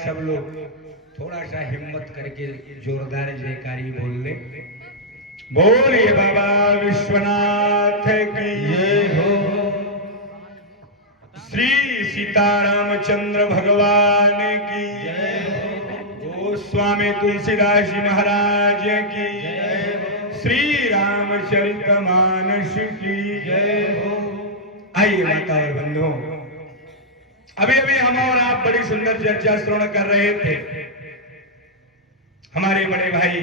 सब लोग थोड़ा सा हिम्मत करके जोरदार जयकारी बोल ले। बोलिए बाबा विश्वनाथ की जय हो। श्री सीतारामचंद्र भगवान की जय हो। गोस्वामी तुलसीदास जी महाराज की जय हो। श्री रामचरितमानस की जय हो। आइए माता और बंधुओं, अभी अभी हम और आप बड़ी सुंदर चर्चा श्रवण कर रहे थे। हमारे बड़े भाई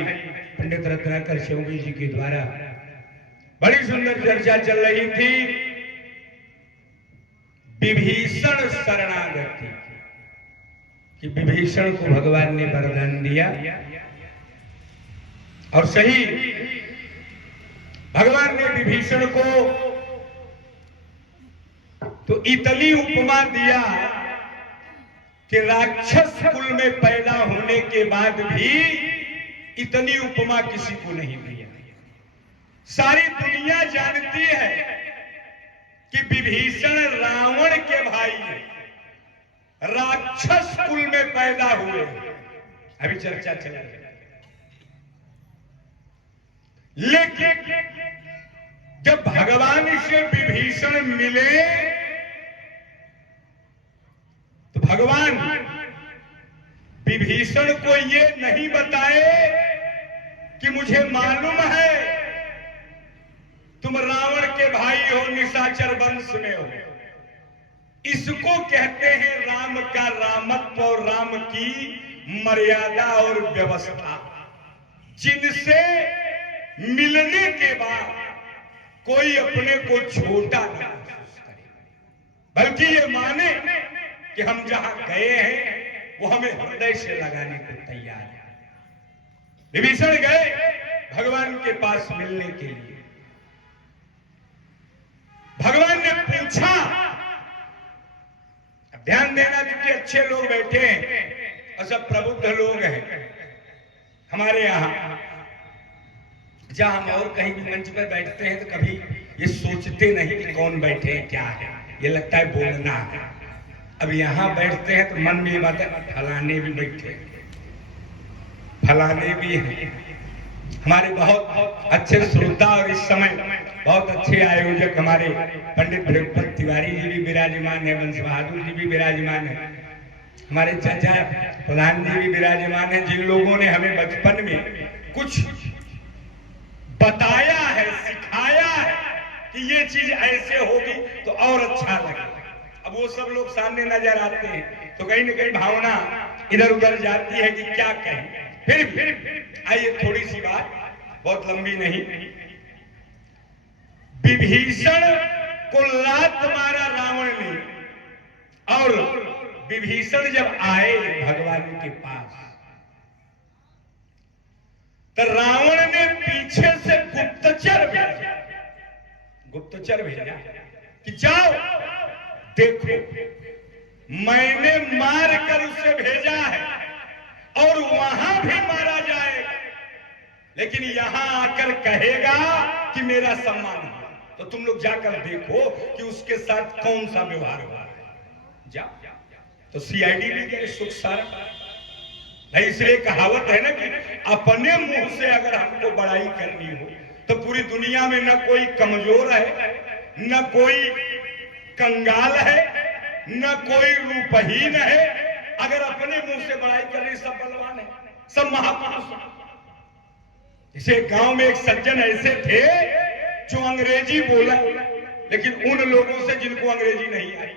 पंडित रत्नाकर शिवगी जी के द्वारा बड़ी सुंदर चर्चा चल रही थी विभीषण शरणागति कि विभीषण को भगवान ने वरदान दिया और सही भगवान ने विभीषण को तो इतनी उपमा दिया कि राक्षस कुल में पैदा होने के बाद भी इतनी उपमा किसी को नहीं दिया। सारी दुनिया जानती है कि विभीषण रावण के भाई राक्षस कुल में पैदा हुए। अभी चर्चा चल रही है, लेकिन जब भगवान से विभीषण मिले तो भगवान विभीषण को ये नहीं बताए कि मुझे मालूम है तुम रावण के भाई हो, निशाचर वंश में हो। इसको कहते हैं राम का रामत्व और राम की मर्यादा और व्यवस्था, जिनसे मिलने के बाद कोई अपने को छोटा न महसूस करे, बल्कि ये माने कि हम जहां गए हैं वो हमें हृदय से लगाने को तैयार है। विभीषण गए भगवान के पास मिलने के लिए। भगवान ने पूछा, अब ध्यान देना क्योंकि अच्छे लोग बैठे हैं और सब प्रबुद्ध लोग हैं हमारे यहां। जहां हम और कहीं भी मंच पर बैठते हैं तो कभी ये सोचते नहीं कि कौन बैठे हैं क्या है, ये लगता है बोलना है। अब यहां बैठते हैं तो मन में ये बात है फलाने भी बैठे, फलाने भी हैं। हमारे बहुत अच्छे श्रोता और इस समय बहुत अच्छे आयोजक हमारे पंडित बृहस्पति तिवारी जी भी विराजमान है, वंश बहादुर जी भी विराजमान है, हमारे चाचा प्रधान जी भी विराजमान है, जिन लोगों ने हमें बचपन में कुछ बताया है, सिखाया है कि ये चीज ऐसे होगी तो और अच्छा लगे। अब वो सब लोग सामने नजर आते हैं तो कहीं ना कहीं भावना इधर उधर जाती है कि क्या कहें। फिर आइए थोड़ी सी बात, बहुत लंबी नहीं। विभीषण को लात मारा रावण ने और विभीषण जब आए भगवान के पास तो रावण ने पीछे से गुप्तचर भेजा कि जाओ देखो मैंने मार कर उसे भेजा है और वहां भी मारा जाएगा, लेकिन यहां आकर कहेगा कि मेरा सम्मान हुआ। तो तुम लोग जाकर देखो कि उसके साथ कौन सा व्यवहार हुआ है। जा तो सीआईडी में गए सुख सारा नहीं, इसलिए कहावत है ना कि अपने मुंह से अगर हमको बड़ाई करनी हो तो पूरी दुनिया में न कोई कमजोर है, न कोई कंगाल है, न कोई रूपहीन है। अगर अपने मुंह से बड़ाई करनी, सब बलवान है, सब महापुरुष। इसे गांव में एक सज्जन ऐसे थे जो अंग्रेजी बोला, लेकिन उन लोगों से जिनको अंग्रेजी नहीं आई।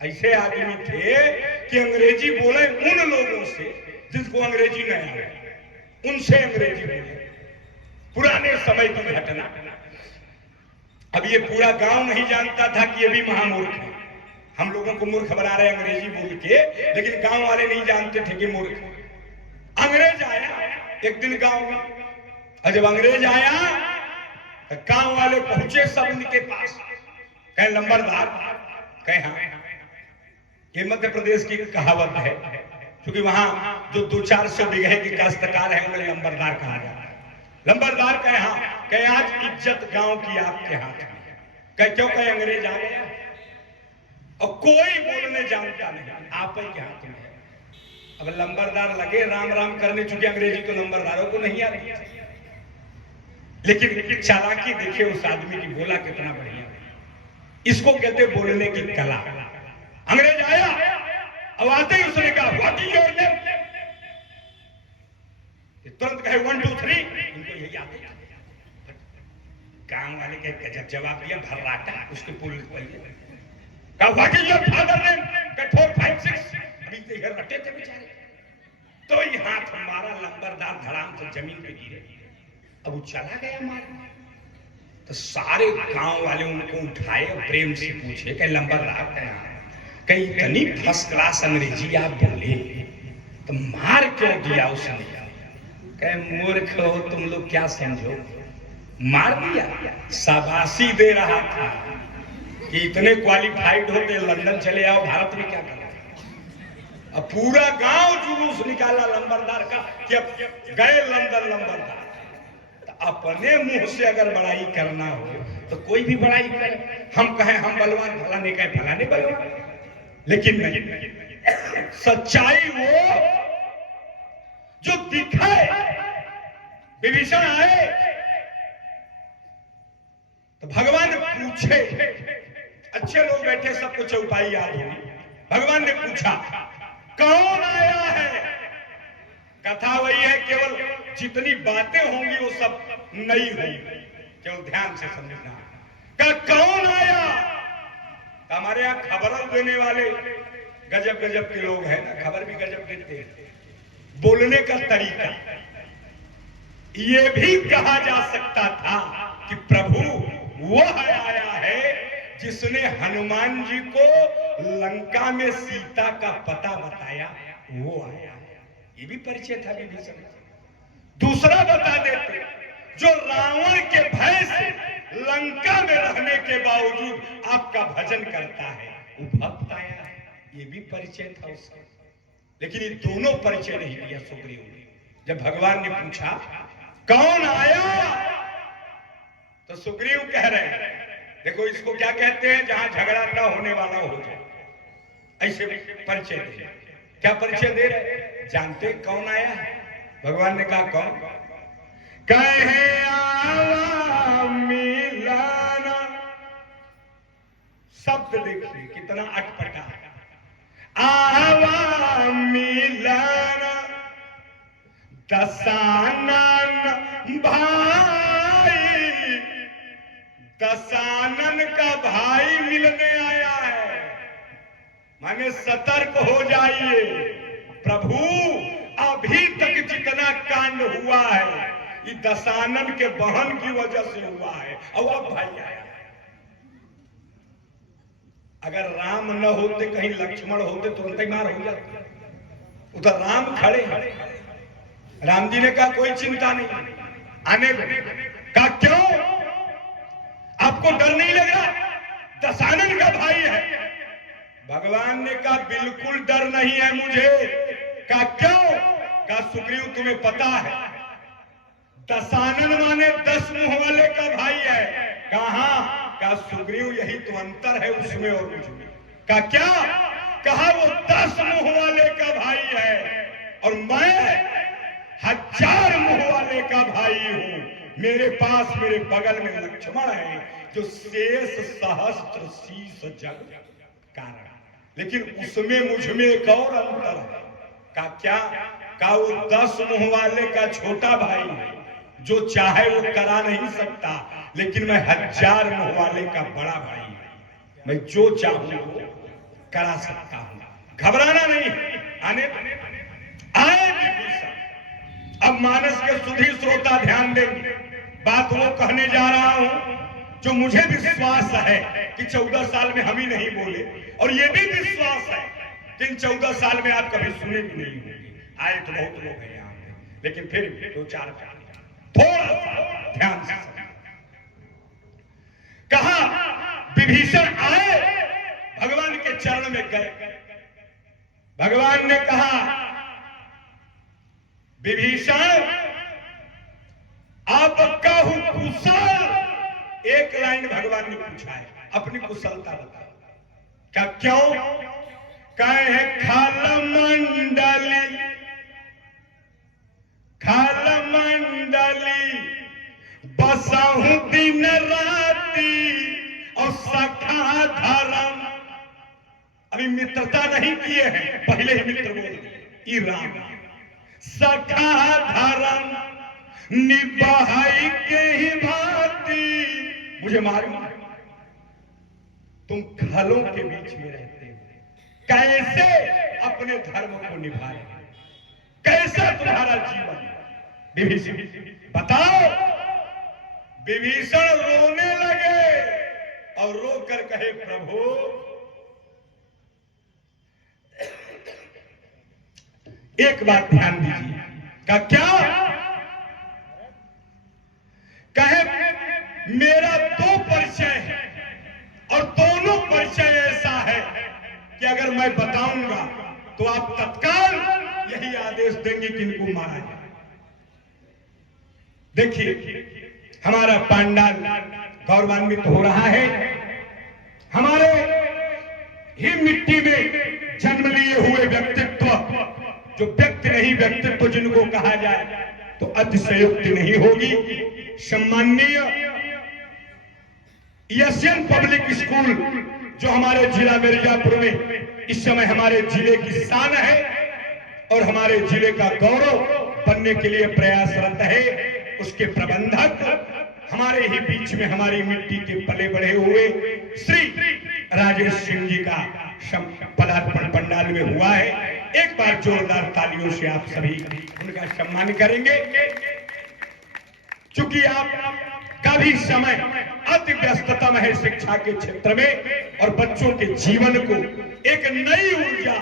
ऐसे आदमी थे कि अंग्रेजी बोले उन लोगों से जिनको अंग्रेजी नहीं आए, उनसे अंग्रेजी बोले। पुराने समय की घटना। अब ये पूरा गांव नहीं जानता था कि ये भी महामूर्ख है। हम लोगों को मूर्ख बना रहे अंग्रेजी बोल के, लेकिन गांव वाले नहीं जानते थे कि मूर्ख। अंग्रेज आया एक दिन गांव में, और जब अंग्रेज आया तो गांव वाले पहुंचे सब इनके पास। कहे नंबरदार, कहे हाँ, ये मध्य प्रदेश की कहावत है, क्योंकि वहां जो 200-400 बीघे के काश्तकार है उन्हें नंबरदार कहा जाता है। नंबरदार कहे हाँ, कहे आज इज्जत गांव की आपके हाथ में। कहे क्यों? कहे अंग्रेज आ गया और कोई बोलने जानता नहीं, आप ही के हाथ में है। अब लंबरदार लगे राम राम करने, चूंकि अंग्रेजी तो लंबरदारों को नहीं आती, लेकिन चालाकी देखिए उस आदमी की, बोला कितना बढ़िया। इसको कहते बोलने की कला। अंग्रेज आया, अब आते ही उसने कहा व्हाट इज योर नेम, तुरंत कहे 1 2 3, इनको यही आते। गांव वाले के गजब जवाब दिया, भर्राटा उसके पुल पहले कहा what is your father name, 4 5 6, अभी तो ये रटे थे बेचारे, तो ये हाथ मारा, लंबरदार धड़ाम से जमीन पे गिरे। अब वो चला गया मारने, तो सारे गांव वाले उनको उठाए, प्रेम से पूछे कि लंबरदार क्या कहीं इतनी फर्स्ट क्लास अंग्रेजी आप बोले तो मार क्यों दिया उसने? कहे मूर्ख हो तुम लोग, क्या समझो मार दिया? शाबाशी दे रहा था कि इतने क्वालिफाइड होते लंदन चले आओ, भारत में क्या कर। अब पूरा गांव जुलूस निकाला लंबरदार का कि अब गए लंदन लंबरदार। तो अपने मुंह से अगर बड़ाई करना हो तो कोई भी बड़ाई करे, हम कहें हम बलवान, फलाने कहे फलाने बलवान, लेकिन नहीं, सच्चाई वो जो दिखाए। विभीषण आए तो भगवान पूछे, अच्छे लोग बैठे, सबको चौपाई याद होगी। भगवान ने पूछा कौन आया है? कथा वही है, केवल जितनी बातें होंगी वो सब नई होंगी, केवल ध्यान से समझना। कौन आया? हमारे यहाँ खबर देने वाले गजब गजब के लोग हैं ना, खबर भी गजब देते हैं। बोलने का तरीका ये भी कहा जा सकता था कि प्रभु वह आया है जिसने हनुमान जी को लंका में सीता का पता बताया, वो आया है। ये भी परिचय था विभीषण। दूसरा बता देते, जो रावण के भय से लंका में रहने के बावजूद आपका भजन करता है, वो भक्त आया है। ये भी परिचय था उसका, लेकिन ये दोनों परिचय नहीं दिया सुग्रीव ने। जब भगवान ने पूछा कौन आया, तो सुग्रीव कह रहे हैं, देखो इसको क्या कहते हैं, जहां झगड़ा न होने वाला हो जाए, ऐसे परिचय दे। क्या परिचय दे रहे? जानते कौन आया है? भगवान ने कहा कौन? कहे आवा मिलाना। शब्द देखिए कितना अटपटा। आवा मिलाना दशानन भाई, दशानन का भाई मिलने आया है। माने सतर्क हो जाइए, प्रभु अभी तक जितना कांड हुआ है ये दशानन के बहन की वजह से हुआ है, और अब भाई आया है। अगर राम न होते, कहीं लक्ष्मण होते, तुरंत ही मार हो जाती। उधर राम खड़े हैं। राम जी ने कहा कोई चिंता नहीं, आने को। कहा क्यों, आपको डर नहीं लग रहा? दशानन का भाई है। भगवान ने कहा बिल्कुल डर नहीं है मुझे। कहा क्यों? कहा सुग्रीव तुम्हें पता है दशानन माने 10 मुंह वाले का भाई है। कहा? कहा सुग्रीव यही तो अंतर है उसमें और मुझमें। कहा क्या? कहा वो 10 मुंह वाले का भाई है और मैं 1000 मुंह वाले का भाई हूं। मेरे पास मेरे बगल में लक्ष्मण है जो शेष सहस्त्र शीश जग कारण, लेकिन उसमें मुझमें एक और अंतर है। का क्या? का वो 10 मुंह वाले का छोटा भाई है, जो चाहे वो करा नहीं सकता, लेकिन मैं 1000 मुंह वाले का बड़ा भाई हूं। मैं जो चाहूं वो करा सकता हूं। घबराना नहीं, आने आए विभीषण। अब मानस के सुधी श्रोता ध्यान देंगे, बात वो कहने जा रहा हूं जो मुझे विश्वास है कि 14 साल में हम ही नहीं बोले, और ये भी विश्वास है कि इन 14 साल में आप कभी सुने भी नहीं होंगे। आए तो बहुत लोग हैं यहाँ पे, लेकिन फिर भी 2-4 थोड़ा सा ध्यान से। कहा विभीषण आए, भगवान के चरण में गए। भगवान ने कहा विभीषण आप कहू कुशल। एक लाइन भगवान ने पूछा है, अपनी कुशलता बताओ। क्या क्यों? कहे खाल मंडली बसहु दिन राती और सखा धर्म। अभी मित्रता नहीं किए हैं, पहले ही मित्र बोल दिए राम। सखा धर्म निभाई के ही भांति। मुझे मालूम तुम खलों के बीच में रहते हो, कैसे अपने धर्म को निभा रहे हो, कैसा तुम्हारा जीवन। विभीषण बताओ। विभीषण रोने लगे और रोकर कहे प्रभु एक बात ध्यान दीजिए। का क्या कहे मेरा दो परिचय है और दोनों परिचय ऐसा है कि अगर मैं बताऊंगा तो आप तत्काल यही आदेश देंगे कि इनको मारा जाए। देखिए हमारा पांडाल गौरवान्वित हो रहा है। हमारे ही मिट्टी में जन्म लिए हुए व्यक्तित्व, जो व्यक्ति नहीं व्यक्तित्व जिनको कहा जाए तो अतिशयोक्ति नहीं होगी। सम्माननीय एशियन पब्लिक स्कूल जो हमारे जिला मिर्जापुर में इस समय हमारे जिले की शान है और हमारे जिले का गौरव बनने के लिए प्रयासरत है, उसके प्रबंधक हमारे ही बीच में हमारी मिट्टी के पले बढ़े हुए श्री राजेश सिंह जी का पदार्पण पंडाल में हुआ है। एक बार जोरदार तालियों से आप सभी उनका सम्मान करेंगे। चूंकि आप का भी समय अति व्यस्ततम है शिक्षा के क्षेत्र में और बच्चों के जीवन को एक नई ऊर्जा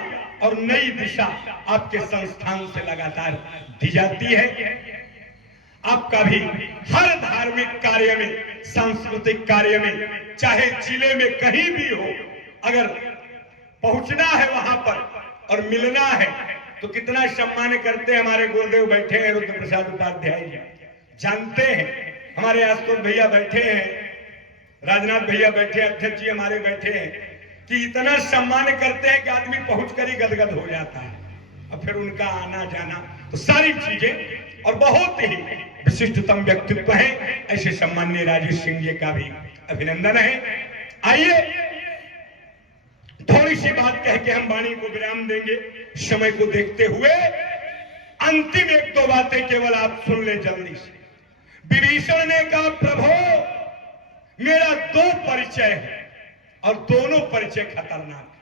और नई दिशा आपके संस्थान से लगातार दी जाती है। आपका भी हर धार्मिक कार्य में, सांस्कृतिक कार्य में, चाहे जिले में कहीं भी हो, अगर पहुंचना है वहां पर और मिलना है तो कितना सम्मान करते हैं। हमारे गुरुदेव बैठे हैं, रुद्र प्रसाद उपाध्याय जी, जानते हैं। हमारे आशुतोष भैया बैठे हैं, राजनाथ भैया बैठे हैं, अध्यक्ष जी हमारे बैठे हैं, कि इतना सम्मान करते हैं कि आदमी पहुंचकर ही गदगद हो जाता है। और फिर उनका आना जाना तो सारी चीजें और बहुत ही विशिष्टतम व्यक्तित्व है। ऐसे सम्माननीय राजेश सिंह जी का भी अभिनंदन है। आइए थोड़ी सी बात कह के हम वाणी को विराम देंगे। समय को देखते हुए अंतिम एक दो बातें केवल आप सुन ले जल्दी से। विभीषण ने कहा प्रभु मेरा दो परिचय है और दोनों परिचय खतरनाक है,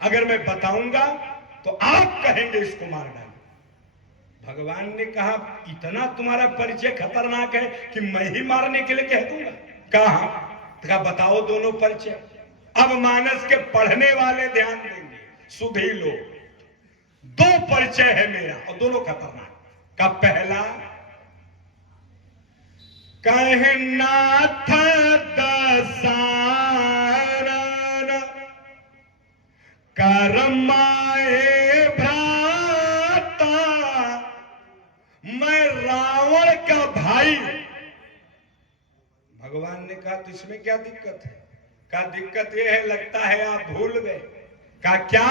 अगर मैं बताऊंगा तो आप कहेंगे इसको मार डालो। भगवान ने कहा इतना तुम्हारा परिचय खतरनाक है कि मैं ही मारने के लिए कह दूंगा। कहा बताओ दोनों परिचय। अब मानस के पढ़ने वाले ध्यान देंगे, सुधी लोग। दो परिचय है मेरा और दोनों खतरनाक। का पहला कहे नाथ दसानन करमाए भ्राता, मैं रावण का भाई। भगवान ने कहा तो इसमें क्या दिक्कत है? का दिक्कत यह है लगता है आप भूल गए। का क्या?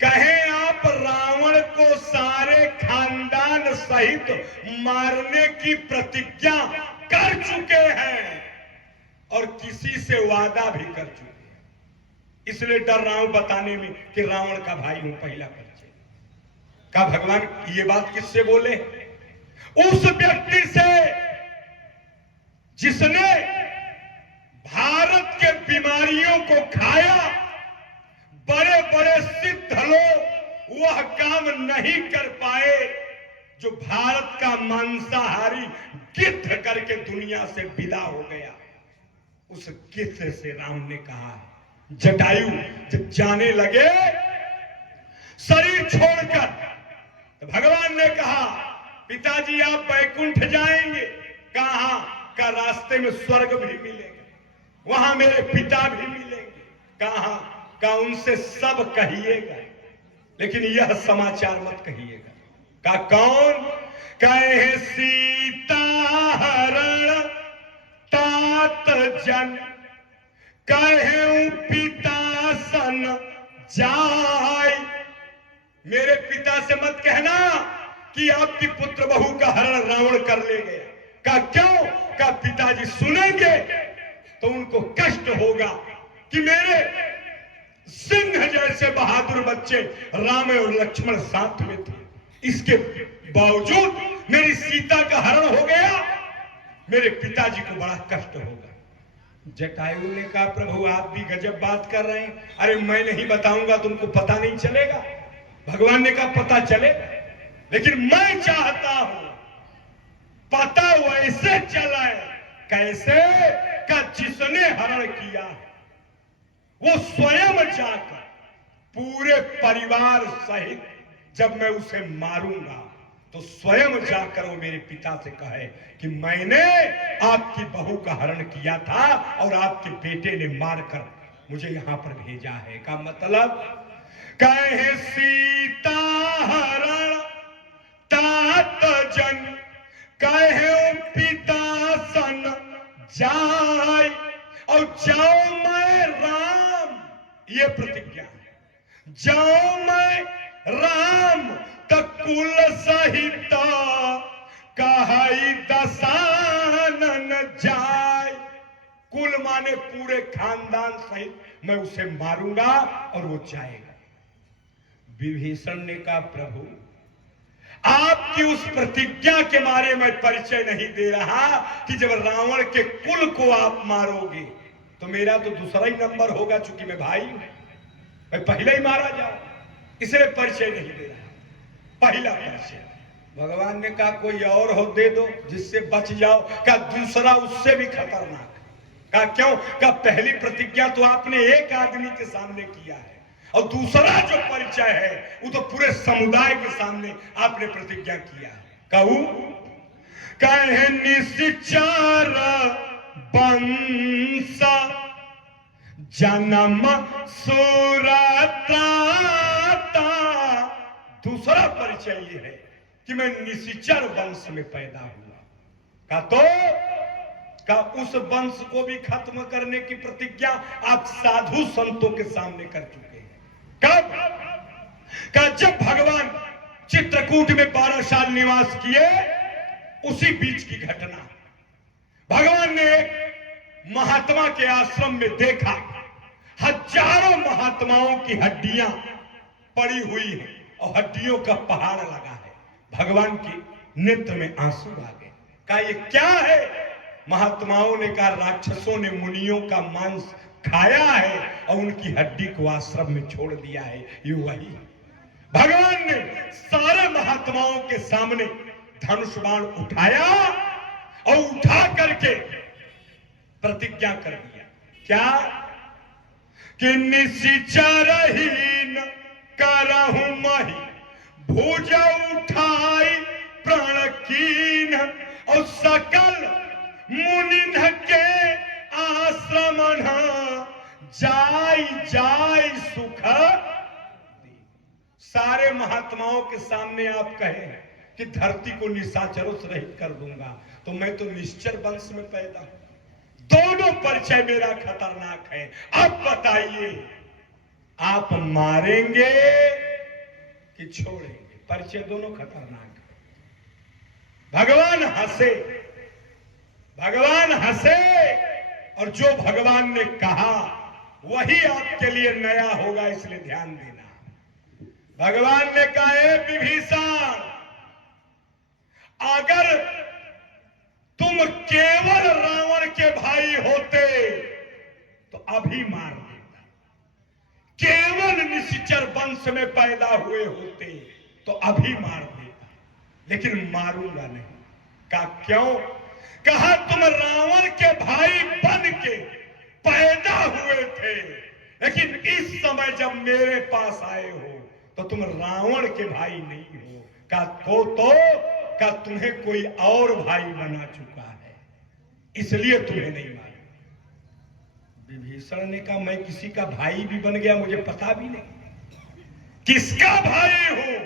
कहे आप रावण को सारे खानदान सहित मारने की प्रतिज्ञा कर चुके हैं और किसी से वादा भी कर चुके हैं, इसलिए डर रहा हूं बताने में कि रावण का भाई हूं। पहला परिचय। का भगवान ये बात किससे बोले? उस व्यक्ति से जिसने भारत के बीमारियों को खाया। बड़े बड़े सिद्ध लोग वह काम नहीं कर पाए जो भारत का मांसाहारी गिद्ध करके दुनिया से विदा हो गया। उस गिद्ध से राम ने कहा, जटायु जब जाने लगे शरीर छोड़कर, तो भगवान ने कहा पिताजी आप वैकुंठ जाएंगे। कहां? का रास्ते में स्वर्ग भी मिलेगा, वहां मेरे पिता भी मिलेंगे। कहां? का उनसे सब कहिएगा, लेकिन यह समाचार मत कहिएगा। का कौन? कहे सीता हरण तात जन, कहे पिता सन जाय। मेरे पिता से मत कहना कि आपकी पुत्र बहू का हरण रावण कर ले गया। कहा क्यों? कहा पिताजी सुनेंगे तो उनको कष्ट होगा कि मेरे सिंह जैसे बहादुर बच्चे राम और लक्ष्मण साथ में थे, इसके बावजूद मेरी सीता का हरण हो गया, मेरे पिताजी को बड़ा कष्ट होगा। जटायु ने कहा प्रभु आप भी गजब बात कर रहे हैं। अरे मैं नहीं बताऊंगा तुमको पता नहीं चलेगा। भगवान ने कहा पता चले, लेकिन मैं चाहता हूं पता वैसे चला है। कैसे? का जिसने हरण किया वो स्वयं जाकर पूरे परिवार सहित जब मैं उसे मारूंगा तो स्वयं जाकर वो मेरे पिता से कहे कि मैंने आपकी बहू का हरण किया था और आपके बेटे ने मारकर मुझे यहां पर भेजा है। का मतलब कहे सीता हरण तात जन कहे पिता सन जाय और जाओ मैं राम, ये प्रतिज्ञा है। जाओ मैं राम कुल सहित कहाई दसानन जाय। कुल माने पूरे खानदान सहित मैं उसे मारूंगा और वो जाएगा। विभीषण ने कहा प्रभु आपकी उस प्रतिज्ञा के बारे में परिचय नहीं दे रहा कि जब रावण के कुल को आप मारोगे तो मेरा तो दूसरा ही नंबर होगा, चूंकि मैं भाई हूं, मैं पहले ही मारा जाऊं, इसलिए परिचय नहीं दे रहा। पहला परिचय भगवान ने कहा कोई और हो दे दो जिससे बच जाओ। कहा दूसरा उससे भी खतरनाक। कहा क्यों? कहा पहली प्रतिज्ञा तो आपने एक आदमी के सामने किया है और दूसरा जो परिचय है वो तो पूरे समुदाय के सामने आपने प्रतिज्ञा किया है। कहूं कहे निश्चर वंश जन्म सुरता। दूसरा परिचय ये है कि मैं निश्चर वंश में पैदा हुआ। का तो का उस वंश को भी खत्म करने की प्रतिज्ञा आप साधु संतों के सामने कर चुके हैं। कब? का जब भगवान चित्रकूट में 12 साल निवास किए, उसी बीच की घटना। भगवान ने महात्मा के आश्रम में देखा हजारों महात्माओं की हड्डियां पड़ी हुई हैं और हड्डियों का पहाड़ लगा है। भगवान के नेत्र में आंसू आ गए। कहा ये क्या है? महात्माओं ने कहा राक्षसों ने मुनियों का मांस खाया है और उनकी हड्डी को आश्रम में छोड़ दिया है। ये वही भगवान ने सारे महात्माओं के सामने धनुष बाण उठाया और उठा करके प्रतिज्ञा कर दिया। क्या? कि निश्चरहीन करहु मही भुज उठाई प्रण कीन और सकल मुनिन के आश्रमन जाय जाय सुख। सारे महात्माओं के सामने आप कहे कि धरती को निशाचरों से रहित कर दूंगा, तो मैं तो निश्चर वंश में पैदा हूं। दोनों परिचय मेरा खतरनाक है। अब बताइए आप मारेंगे कि छोड़ेंगे? परिचय दोनों खतरनाक है। भगवान हंसे, भगवान हंसे और जो भगवान ने कहा वही आपके लिए नया होगा, इसलिए ध्यान देना। भगवान ने कहा हे विभीषण, अगर तुम केवल रावण के भाई होते तो अभी मार देता, केवल निश्चर वंश में पैदा हुए होते तो अभी मार देता, लेकिन मारूंगा नहीं। कहा क्यों? कहा तुम रावण के भाई बन के पैदा हुए थे, लेकिन इस समय जब मेरे पास आए हो तो तुम रावण के भाई नहीं हो। कहा तो का तुम्हें कोई और भाई बना चुका है, इसलिए तुम्हें नहीं मारा। विभीषण ने कहा मैं किसी का भाई भी बन गया, मुझे पता भी नहीं किसका भाई हूं।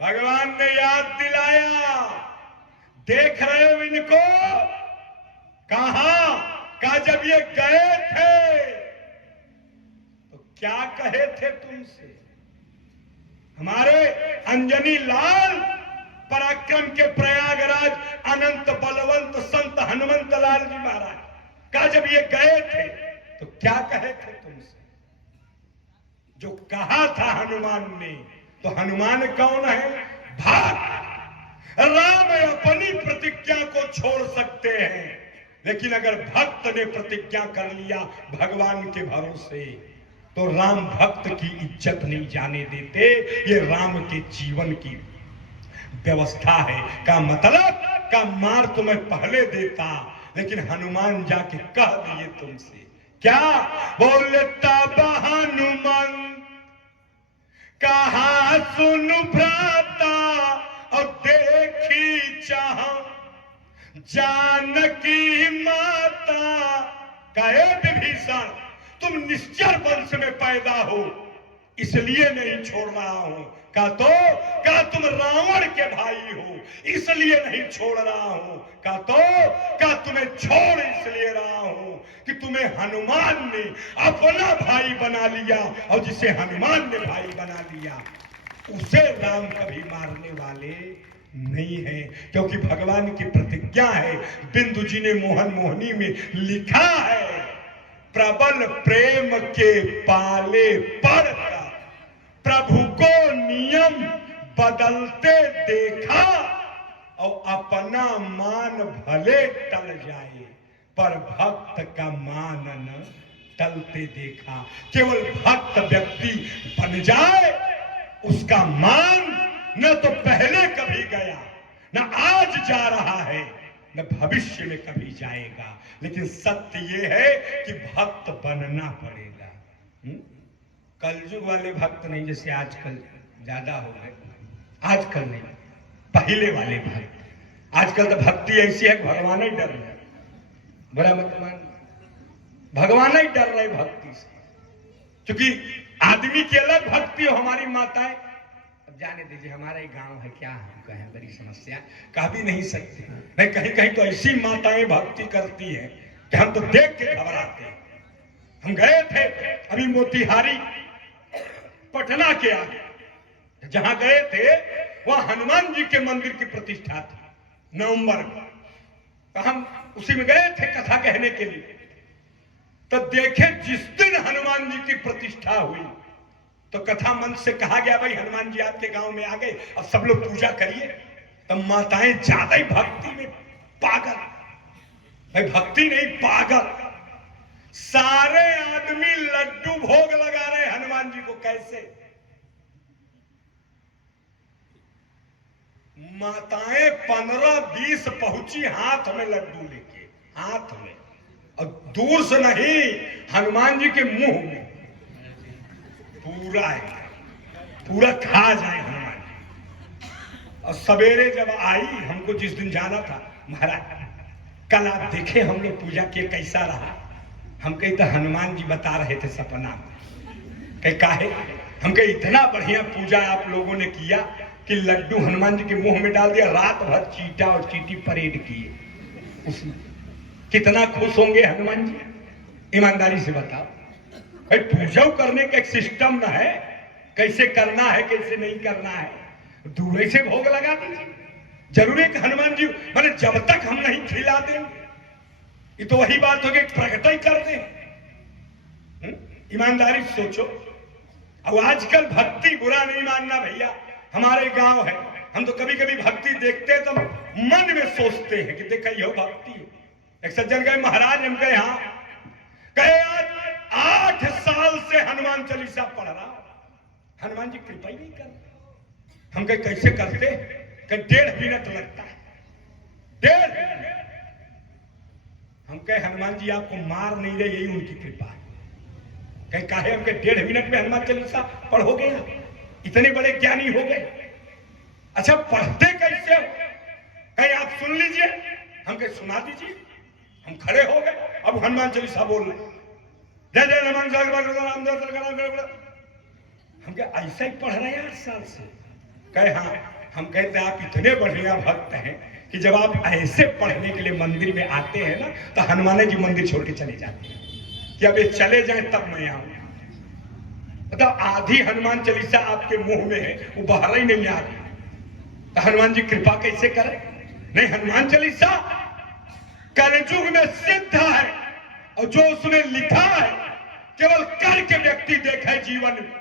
भगवान ने याद दिलाया, देख रहे हो इनको? कहा जब ये गए थे तो क्या कहे थे तुमसे? हमारे अंजनी लाल पराक्रम के प्रयागराज अनंत बलवंत संत हनुमंत लाल जी महाराज का जब ये गए थे तो क्या कहे थे तुमसे? जो कहा था हनुमान ने, तो हनुमान कौन है? भक्त। राम अपनी प्रतिज्ञा को छोड़ सकते हैं, लेकिन अगर भक्त ने प्रतिज्ञा कर लिया भगवान के भरोसे, तो राम भक्त की इज्जत नहीं जाने देते। ये राम के जीवन की व्यवस्था है। का मतलब का मार तुम्हें पहले देता, लेकिन हनुमान जाके कह दिए तुमसे। क्या बोले? तब हनुमान कहा सुन भ्राता, और देखी चाह जानकी माता। कहे विभीषण, तुम निश्चर वंश में पैदा हो, इसलिए नहीं छोड़ रहा हूं। का तुम रावण के भाई हो, इसलिए नहीं छोड़ रहा हूं। का तुम्हें छोड़ इसलिए रहा हूं कि तुम्हें हनुमान ने अपना भाई बना लिया, और जिसे हनुमान ने भाई बना लिया उसे राम कभी मारने वाले नहीं है, क्योंकि भगवान की प्रतिज्ञा है। बिंदु जी ने मोहन मोहनी में लिखा है, प्रबल प्रेम के पाले पड़कर प्रभु को नियम बदलते देखा, और अपना मान भले टल जाए पर भक्त का मान न टलते देखा। केवल भक्त व्यक्ति बन जाए, उसका मान न तो पहले कभी गया, न आज जा रहा है, न भविष्य में कभी जाएगा। लेकिन सत्य यह है कि भक्त बनना पड़ेगा। कलयुग वाले भक्त नहीं, जैसे आजकल ज्यादा हो गए। आजकल नहीं, पहले वाले भक्त। आजकल तो भक्ति ऐसी है, भगवान ही डर रहे। बड़ा मत मान, भगवान ही डर रहे भक्ति से, क्योंकि आदमी की अलग भक्ति हो। हमारी माताएं, अब जाने दीजिए, हमारा ही गांव है, क्या हम कहें, बड़ी समस्या, कह भी नहीं सकते। नहीं, कहीं कहीं तो ऐसी माताएं भक्ति करती है कि हम तो देख के घबराते हैं। हम गए थे अभी मोतिहारी पटना के आगे, जहां गए थे वहां हनुमान जी के मंदिर की प्रतिष्ठा थी नवंबर में। तो हम उसी में गए थे कथा कहने के लिए। तो देखे जिस दिन हनुमान जी की प्रतिष्ठा हुई, तो कथा मंच से कहा गया, भाई हनुमान जी आपके गांव में आ गए, अब सब लोग पूजा करिए। तो माताएं ज्यादा ही भक्ति में पागल, भाई भक्ति नहीं पागल। सारे आदमी लड्डू भोग लगा रहे हनुमान जी को। कैसे? माताएं 15-20 पहुंची हाथ में लड्डू लेके, हाथ में, और दूर से नहीं, हनुमान जी के मुंह में पूरा है, पूरा खा जाए हनुमान जी। और सवेरे जब आई, हमको जिस दिन जाना था, महाराज कल आप देखे हम लोग पूजा किए, कैसा रहा? हम कहीं तो हनुमान जी बता रहे थे सपना में। कहीं काहे? हम कहीं इतना बढ़िया पूजा आप लोगों ने किया कि लड्डू हनुमान जी के मुंह में डाल दिया, रात भर चीटा और चीटी परेड किए उसमें। कितना खुश होंगे हनुमान जी? ईमानदारी से बताओ भाई, पूजा करने का एक सिस्टम न है, कैसे करना है कैसे नहीं करना है। दूर से भोग लगा दीजिए। जरूरी है कि हनुमान जी मैंने जब तक हम नहीं खिला देंगे, ये तो वही बात होगी, प्रकट ही कर दे। ईमानदारी से सोचो। अब आजकल भक्ति बुरा नहीं मानना भैया, हमारे गांव है, हम तो कभी कभी भक्ति देखते हैं तो मन में सोचते हैं कि देखा यो भक्ति है। एक सज्जन गए, महाराज हम कहे हाँ, कहे आज 8 साल से हनुमान चालीसा पढ़ रहा, हनुमान जी कृपा ही नहीं कर। हम कहे कैसे करते? कहे 1.5 मिनट लगता है, 1.5 मिनट। हम कहे हनुमान जी आपको मार नहीं रहे, यही उनकी कृपा है। कहे काहे? हम कहे 1.5 मिनट में हनुमान चालीसा पढ़ोगे ना, इतने बड़े ज्ञानी हो गए। अच्छा पढ़ते कैसे हो? कहे आप सुन लीजिए। हम कहे सुना दीजिए। हम खड़े हो गए, अब हनुमान चालीसा बोल रहे, जय जय हनुमान राम। हम कहे ऐसा ही पढ़ रहे हैं 8 साल से। कहे हाँ। हम कहते आप इतने बढ़िया भक्त हैं कि जब आप ऐसे पढ़ने के लिए मंदिर में आते हैं ना, तो हनुमान जी मंदिर छोड़ के चले जाते हैं कि अब ये चले जाए तब मैं आऊं। मतलब आधी हनुमान चालीसा आपके मुंह में है, वो बाहर ही नहीं आ रही, तो हनुमान जी कृपा कैसे करें? नहीं, हनुमान चालीसा कलयुग में सिद्ध है, और जो उसने लिखा है केवल करके व्यक्ति देखा है, जीवन में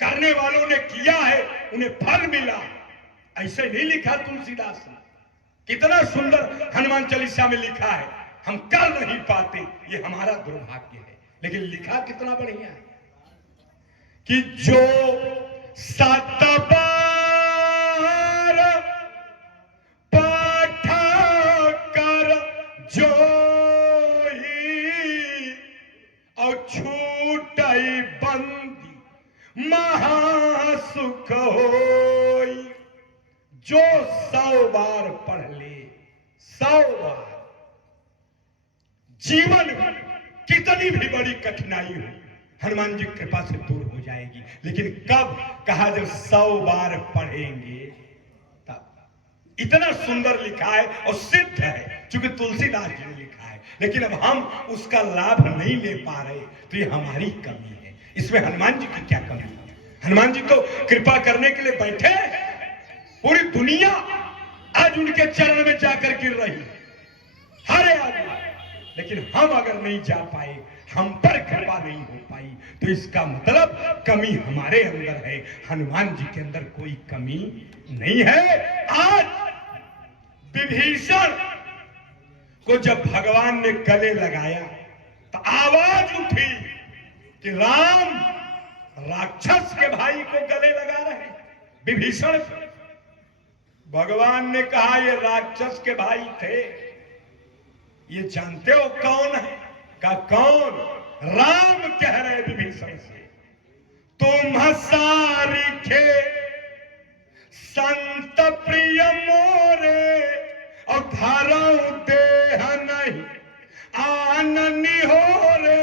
करने वालों ने किया है, उन्हें फल मिला। ऐसे नहीं लिखा तुलसीदास ने, कितना सुंदर हनुमान चालीसा में लिखा है, हम कर नहीं पाते, ये हमारा दुर्भाग्य है, लेकिन लिखा कितना बढ़िया है कि जो 7 बार पाठ कर जो ही और छूटई बंदी महासुख होई। जो 100 बार पढ़ ले, 100 बार, जीवन में कितनी भी बड़ी कठिनाई हो हनुमान जी कृपा से दूर हो जाएगी। लेकिन कब कहा? जब 100 बार पढ़ेंगे तब। इतना सुंदर लिखा है और सिद्ध है, क्योंकि तुलसीदास जी ने लिखा है, लेकिन अब हम उसका लाभ नहीं ले पा रहे, तो ये हमारी कमी है। इसमें हनुमान जी की क्या कमी है? हनुमान जी तो कृपा करने के लिए बैठे, पूरी दुनिया आज उनके चरण में जाकर गिर रही है, हर आदमी, लेकिन हम अगर नहीं जा पाए, हम पर कृपा नहीं हो पाई, तो इसका मतलब कमी हमारे अंदर है, हनुमान जी के अंदर कोई कमी नहीं है। आज विभीषण को जब भगवान ने गले लगाया तो आवाज उठी कि राम राक्षस के भाई को गले लगा रहे। विभीषण, भगवान ने कहा ये राक्षस के भाई थे, ये जानते हो कौन है? का कौन? राम कह रहे विभीषण से, तुम सारिखे संत प्रिय मोरे और धरऊ देह नहीं आननी हो रे।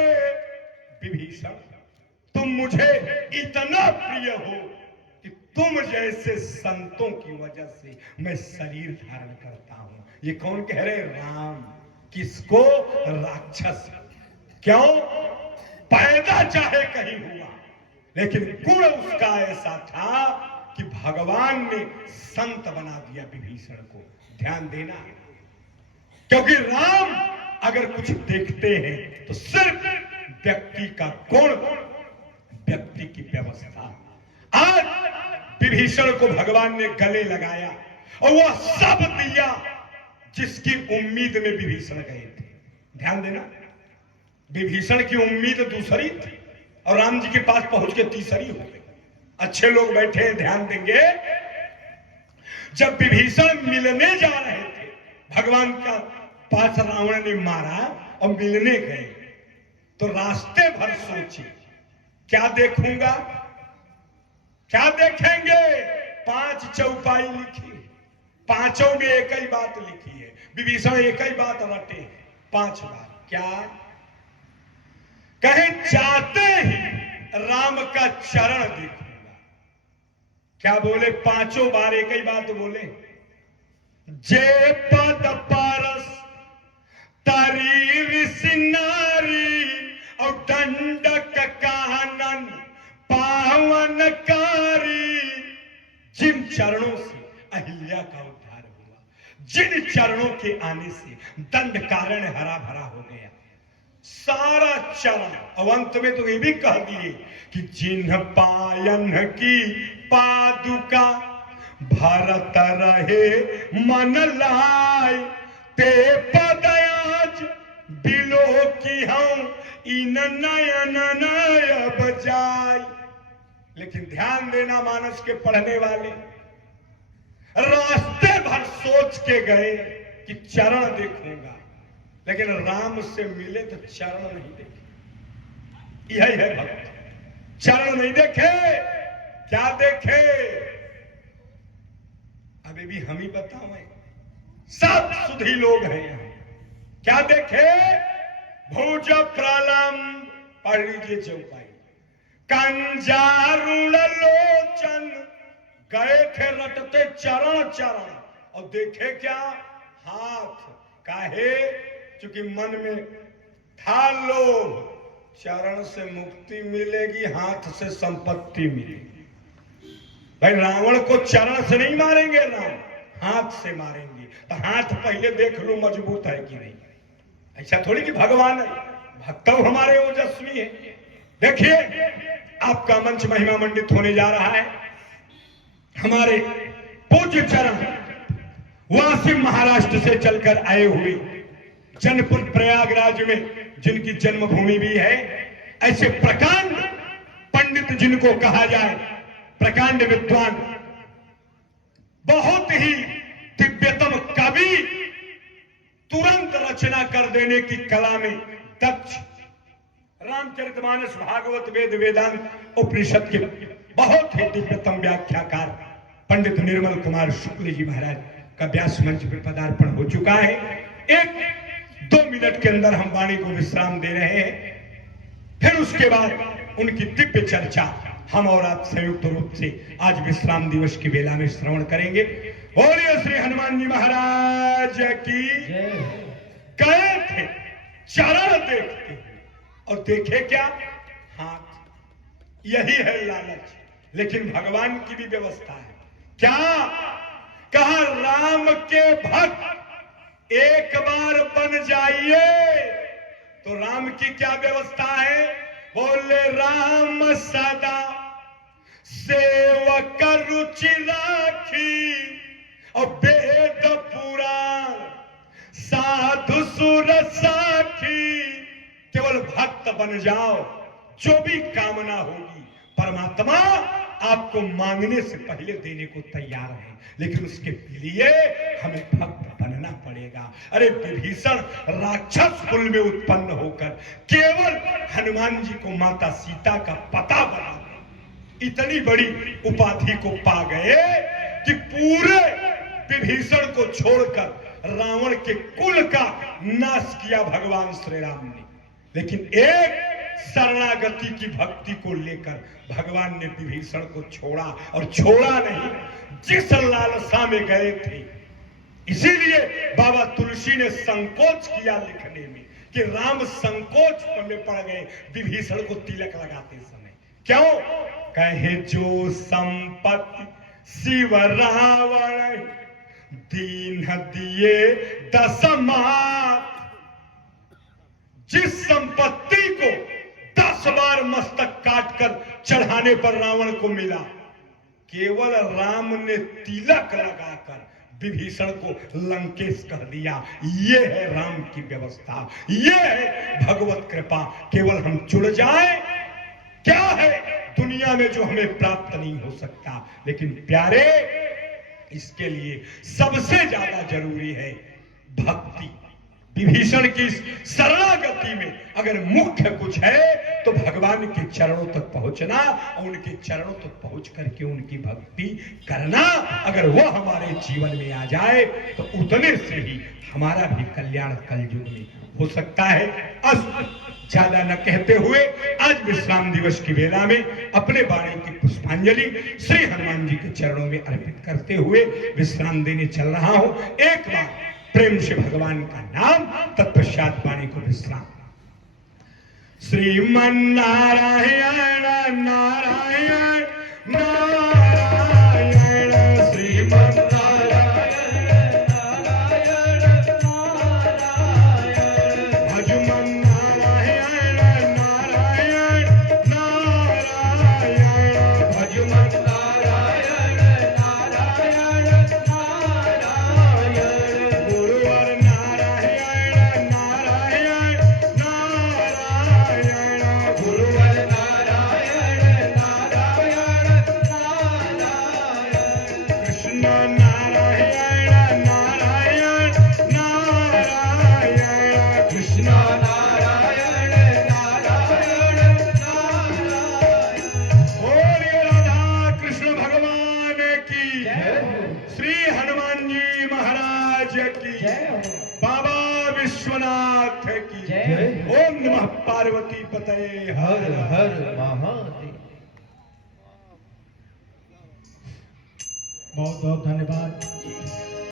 विभीषण, तुम मुझे इतना प्रिय हो कि तुम जैसे संतों की वजह से मैं शरीर धारण करता हूं। ये कौन कह रहे? राम। किसको? राक्षस। क्यों? पैदा चाहे कहीं हुआ, लेकिन गुण उसका ऐसा था कि भगवान ने संत बना दिया विभीषण को। ध्यान देना, क्योंकि राम अगर कुछ देखते हैं तो सिर्फ व्यक्ति का गुण, व्यक्ति की व्यवस्था। आज विभीषण को भगवान ने गले लगाया और वह सब दिया जिसकी उम्मीद में विभीषण गए थे। ध्यान देना, विभीषण की उम्मीद दूसरी थी और राम जी के पास पहुंच के तीसरी हो गई। अच्छे लोग बैठे हैं, ध्यान देंगे। जब विभीषण मिलने जा रहे थे भगवान का पास, रावण ने मारा और मिलने गए, तो रास्ते भर सोचे क्या देखूंगा, क्या देखेंगे? 5 चौपाई लिखी, पांचों में एक ही बात लिखी है। विभीषण एक ही बात रटे 5 बार। क्या कहे? जाते ही राम का चरण देखूंगा। क्या बोले? 5 बार एक ही बात बोले। जे पद पारस तारी ऋषि नारी और दंडक कानन पावनकारी। जिन चरणों से अहिल्या का उद्धार हुआ, जिन चरणों के आने से दंड कारण हरा भरा हो गया, सारा चरण। और अंत में तो ये भी कह दिए कि जिन्ह पायन की पादुका भरत रहे मन लाय, ते पदयाज बिलो की हम इन नयन नय बजाय। लेकिन ध्यान देना मानस के पढ़ने वाले, रास्ते भर सोच के गए कि चरण देखूंगा, लेकिन राम से मिले तो चरण नहीं देखे। यही है भक्त, चरण नहीं देखे। क्या देखे? अभी भी हम ही बताओ, सब सुधी लोग हैं यहां। क्या देखे? भुज प्रलंब, पढ़ लीजिए चौपाई। कंजारुण लोचन, गए थे रटते चरण चरण, और देखे क्या? हाथ। काहे? क्योंकि मन में था लोभ, चरण से मुक्ति मिलेगी, हाथ से संपत्ति मिलेगी। भाई रावण को चरण से नहीं मारेंगे, राम हाथ से मारेंगे। तो हाथ पहले देख लो मजबूत है कि नहीं। ऐसा थोड़ी कि भगवान है, भक्तव हमारे ओजस्वी है। देखिए आपका मंच महिमा मंडित होने जा रहा है। हमारे पूज्य चरण वासिम महाराष्ट्र से चलकर आए हुए, जनपद प्रयागराज में जिनकी जन्मभूमि भी है, ऐसे प्रकांड पंडित जिनको कहा जाए, प्रकांड विद्वान, बहुत ही दिव्यतम कवि, तुरंत रचना कर देने की कला में दक्ष, रामचरितमानस, भागवत, वेद, वेदांत, उपनिषद के बहुत ही दिव्यतम व्याख्याकार पंडित निर्मल कुमार शुक्ल जी महाराज का व्यास मंच पर पदार्पण हो चुका है। 1-2 मिनट के अंदर हम वाणी को विश्राम दे रहे हैं, फिर उसके बाद उनकी दिव्य चर्चा हम और आप संयुक्त रूप से आज विश्राम दिवस की बेला में श्रवण करेंगे। बोलिए श्री हनुमान जी महाराज की। गए थे चरण देखते और देखे क्या? हाथ। यही है लालच, लेकिन भगवान की भी व्यवस्था है। क्या कहा? राम के भक्त एक बार बन जाइए। तो राम की क्या व्यवस्था है? बोले राम सदा सेवक रुचि राखी और वेद पुराण साधु सुर साखी। केवल भक्त बन जाओ, जो भी कामना होगी परमात्मा आपको मांगने से पहले देने को तैयार है, लेकिन उसके लिए हमें भक्त बनना पड़ेगा। अरे विभीषण राक्षस कुल में उत्पन्न होकर केवल हनुमान जी को माता सीता का पता बना इतनी बड़ी उपाधि को पा गए कि पूरे विभीषण को छोड़कर रावण के कुल का नाश किया भगवान श्री राम ने। लेकिन एक शरणागति की भक्ति को लेकर भगवान ने विभीषण को छोड़ा, और छोड़ा नहीं, जिस लालसा में गए थे। इसीलिए बाबा तुलसी ने संकोच किया लिखने में कि राम संकोच में पड़ गए विभीषण को तिलक लगाते समय। क्यों? कहे जो संपत्ति शिव रावण दीन दिए 10 मात। जिस संपत्ति को 10 बार मस्तक काटकर चढ़ाने पर रावण को मिला, केवल राम ने तिलक लगाकर विभीषण को लंकेश कर दिया। ये है राम की व्यवस्था, ये है भगवत कृपा। केवल हम जुड़ जाएं, क्या है दुनिया में जो हमें प्राप्त नहीं हो सकता। लेकिन प्यारे, इसके लिए सबसे ज्यादा जरूरी है भक्ति। विभीषण की शरणागति में अगर मुख्य कुछ है तो भगवान के चरणों तक पहुंचना, और उनके चरणों तक पहुंच करके उनकी भक्ति करना। अगर वो हमारे जीवन में आ जाए तो उतने से ही हमारा भी कल्याण कलयुग में हो सकता है। ज्यादा न कहते हुए आज विश्राम दिवस की बेला में अपने वाणी की पुष्पांजलि श्री हनुमान जी के चरणों में अर्पित करते हुए विश्राम देने चल रहा हूं। एक बार प्रेम से भगवान का नाम, तत्पश्चात वाणी को विश्राम। श्रीमन नारायण नारायण नारायण, श्रीमन पार्वती पतये हर हर महादेव। बहुत बहुत धन्यवाद।